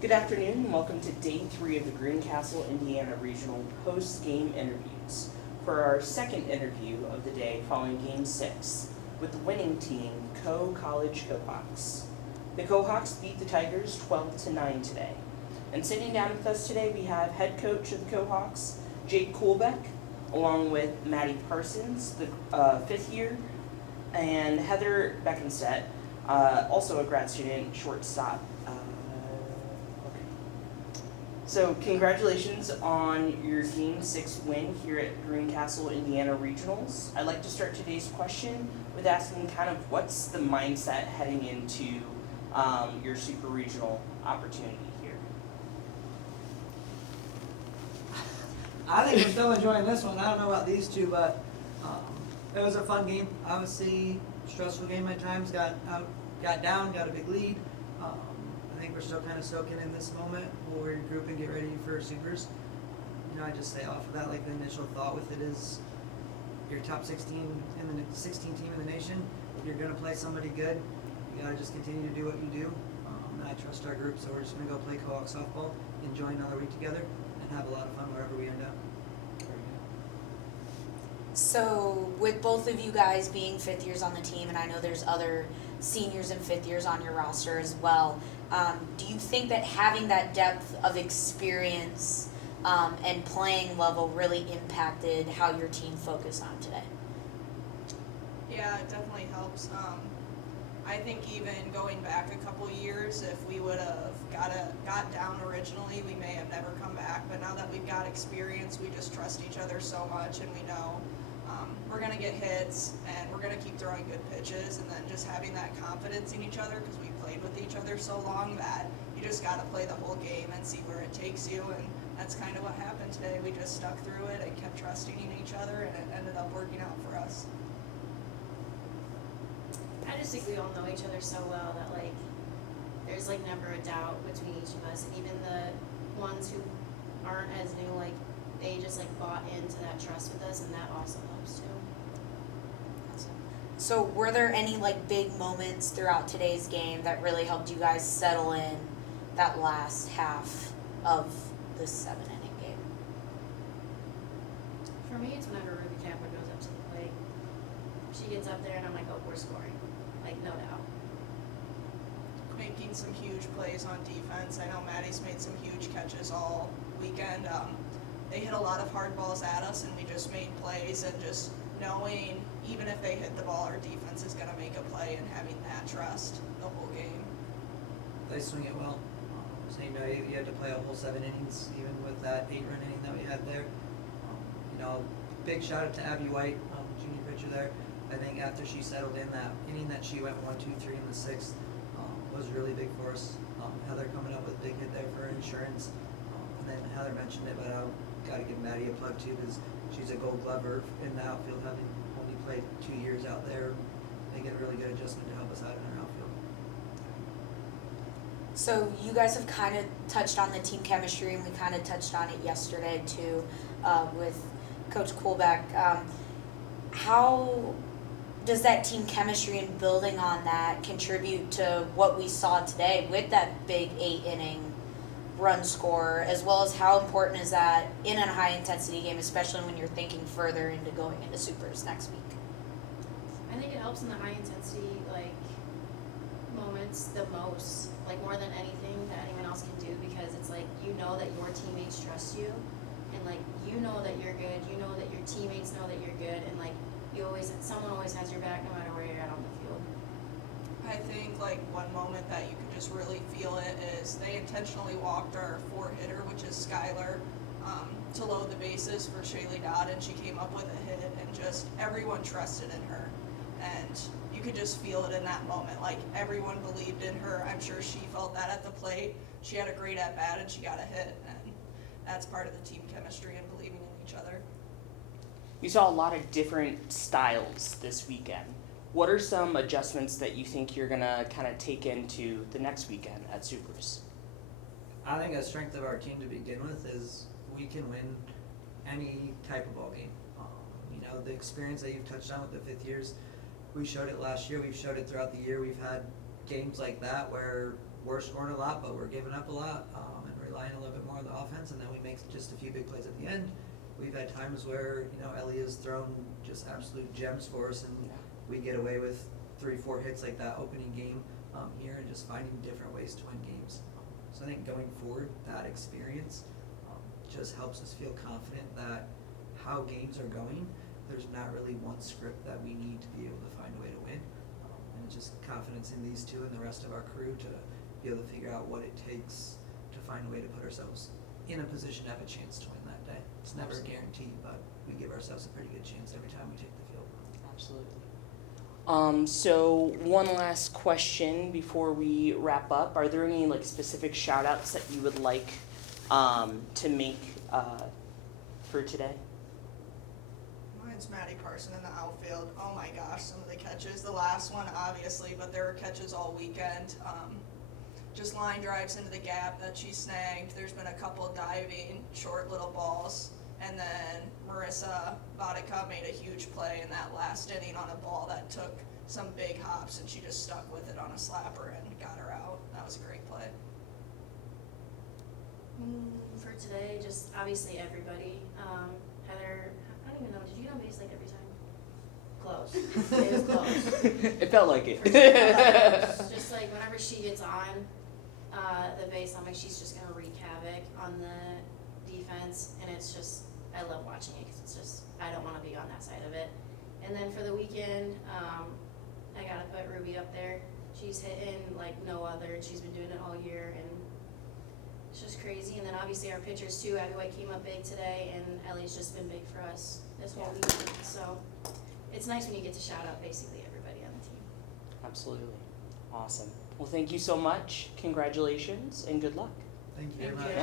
Good afternoon and welcome to day 3 of the Greencastle, Indiana Regional post-game interviews for our second interview of the day following Game 6 with the winning team, Coe College Kohawks. The Kohawks beat the Tigers 12-9 today. And sitting down with us today we have head coach of the Kohawks, Jake Koolbeck, along with Madi Parsons, the 5th year, and Heather Boeckenstedt, also a grad student, shortstop. So congratulations on your Game 6 win here at Greencastle, Indiana Regionals. I'd like to start today's question with asking kind of what's the mindset heading into your super regional opportunity here? I think we're still enjoying this one. I don't know about these two, but it was a fun game. Obviously, stressful game at times. Got down, got a big lead. I think we're still kind of soaking in this moment. We'll regroup and get ready for Supers. I just say off of that, like the initial thought with it is, you're top 16 team in the nation. If you're gonna play somebody good, you gotta just continue to do what you do. And I trust our group, so we're just gonna go play Kohawks softball, enjoy another week together, and have a lot of fun wherever we end up. So with both of you guys being 5th years on the team, and I know there's other seniors and 5th years on your roster as well, do you think that having that depth of experience and playing level really impacted how your team focused on today? Yeah, it definitely helps. I think even going back a couple years, if we would have got down originally, we may have never come back. But now that we've got experience, we just trust each other so much, and we know we're going to get hits, and we're going to keep throwing good pitches, and then just having that confidence in each other, because we played with each other so long that you just got to play the whole game and see where it takes you, and that's kind of what happened today. We just stuck through it and kept trusting in each other, and it ended up working out for us. I just think we all know each other so well that, like, there's, like, never a doubt between each of us. And even the ones who aren't as new, like, they just, like, bought into that trust with us, and that also helps, too. So were there any like big moments throughout today's game that really helped you guys settle in that last half of the 7-inning game? For me, it's whenever Ruby Capper goes up to the plate. She gets up there, and I'm like, oh, we're scoring. Like, no doubt. Making some huge plays on defense. I know Maddie's made some huge catches all weekend. They hit a lot of hard balls at us, and we just made plays, and just knowing even if they hit the ball, our defense is going to make a play, and having that trust the whole game. They swing it well. So you had to play a whole 7 innings, even with that 8-run inning that we had there. Big shout out to Abby White, junior pitcher there. I think after she settled in, that inning that she went 1, 2, 3 in the 6th was really big for us. Heather coming up with a big hit there for insurance. And then Heather mentioned it, but I've got to give Maddie a plug too, because she's a Gold Glover in the outfield, having only played 2 years out there, making a really good adjustment to help us out in our outfield. So you guys have kind of touched on the team chemistry, and we kind of touched on it yesterday too with Coach Koolbeck. How does that team chemistry and building on that contribute to what we saw today with that big 8-inning run score, as well as how important is that in a high-intensity game, especially when you're thinking further into going into Supers next week? I think it helps in the high-intensity, like, moments the most, like, more than anything that anyone else can do, because it's like, you know that your teammates trust you, and, like, you know that you're good, you know that your teammates know that you're good, and, like, someone always has your back no matter where you're at on the field. I think like one moment that you could just really feel it is they intentionally walked our 4-hitter, which is Skylar, to load the bases for Shaylee Dodd, and she came up with a hit, and just everyone trusted in her. And you could just feel it in that moment. Like, everyone believed in her. I'm sure she felt that at the plate. She had a great at-bat, and she got a hit. And that's part of the team chemistry and believing in each other. You saw a lot of different styles this weekend. What are some adjustments that you think you're going to kind of take into the next weekend at Supers? I think a strength of our team to begin with is we can win any type of ball game. The experience that you've touched on with the 5th years, we showed it last year. We've showed it throughout the year. We've had games like that where we're scoring a lot, but we're giving up a lot, and relying a little bit more on the offense, and then we make just a few big plays at the end. We've had times where, Ellie has thrown just absolute gems for us, and we get away with 3-4 hits like that opening game here, and just finding different ways to win games. So I think going forward, that experience just helps us feel confident that how games are going, there's not really one script that we need to be able to find a way to win. And it's just confidence in these two and the rest of our crew to be able to figure out what it takes to find a way to put ourselves in a position to have a chance to win that day. It's never a guarantee, but we give ourselves a pretty good chance every time we take the field. Absolutely. So one last question before we wrap up. Are there any specific shout outs that you would like to make for today? Mine's Madi, Parson in the outfield. Oh my gosh, some of the catches. The last one, obviously, but there were catches all weekend. Just line drives into the gap that she snagged. There's been a couple diving, short little balls. And then Marissa Vodicka made a huge play in that last inning on a ball that took some big hops, and she just stuck with it on a slapper and got her out. That was a great play. For today, just obviously everybody. Heather, I don't even know, did you get on base every time? Close. It was close. It felt like it. Just whenever she gets on the base, I'm she's just gonna wreak havoc on the defense, and it's just, I love watching it because it's just, I don't want to be on that side of it. And then for the weekend, I gotta put Ruby up there. She's hitting like no other, and she's been doing it all year, and it's just crazy. And then obviously our pitchers too. Abby White came up big today, and Ellie's just been big for us this whole weekend. So it's nice when you get to shout out basically everybody on the team. Absolutely. Awesome. Well, thank you so much. Congratulations and good luck. Thank you very Thank much. you.